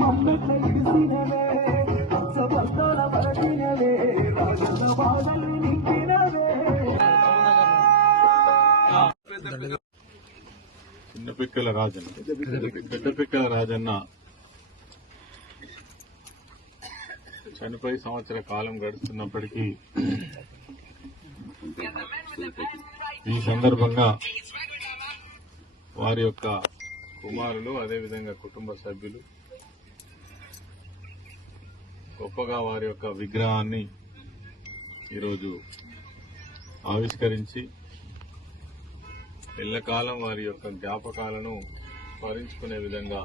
మమ్మల్ని ఇడిసినవే సబస్తాల పడినవే రాజన్న బాధల్ని నింపినవే. చిన్నపిక్కల రాజన్న పెద్దపిక్కల రాజన్న చనిపోయి సంవత్సర కాలం గడుస్తున్నప్పటికీ ఈ సందర్భంగా వారి యొక్క కుమారులు అదేవిధంగా కుటుంబ సభ్యులు గొప్పగా వారి యొక్క విగ్రహాన్ని ఈరోజు ఆవిష్కరించి ఎల్లకాలం వారి యొక్క జ్ఞాపకాలను స్మరించుకునే విధంగా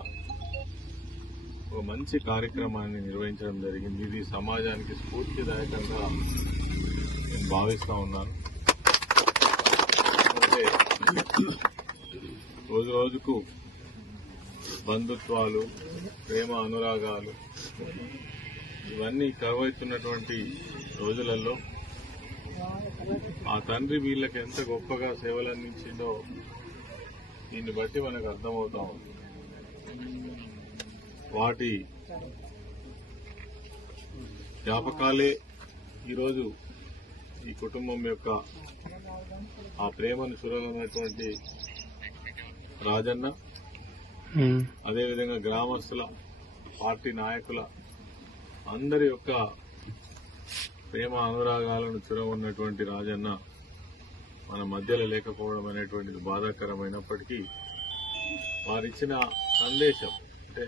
ఒక మంచి కార్యక్రమాన్ని నిర్వహించడం జరిగింది. ఇది సమాజానికి స్ఫూర్తిదాయకంగా నేను భావిస్తా ఉన్నాను. రోజు రోజుకు బంధుత్వాలు, ప్రేమ, అనురాగాలు ఇవన్నీ కరువైతున్నటువంటి రోజులలో ఆ తండ్రి వీళ్ళకి ఎంత గొప్పగా సేవలు అందించిందో దీన్ని బట్టి మనకు అర్థమవుతా ఉంది. వాటి జ్ఞాపకాలే ఈరోజు ఈ కుటుంబం యొక్క ఆ ప్రేమను చూడాలన్నటువంటి రాజన్న, అదేవిధంగా గ్రామస్తుల, పార్టీ నాయకుల అందరి యొక్క ప్రేమ అనురాగాలను చురగొన్నటువంటి రాజన్న మన మధ్యలో లేకపోవడం అనేటువంటిది బాధాకరమైనప్పటికీ వారిచ్చిన సందేశం అంటే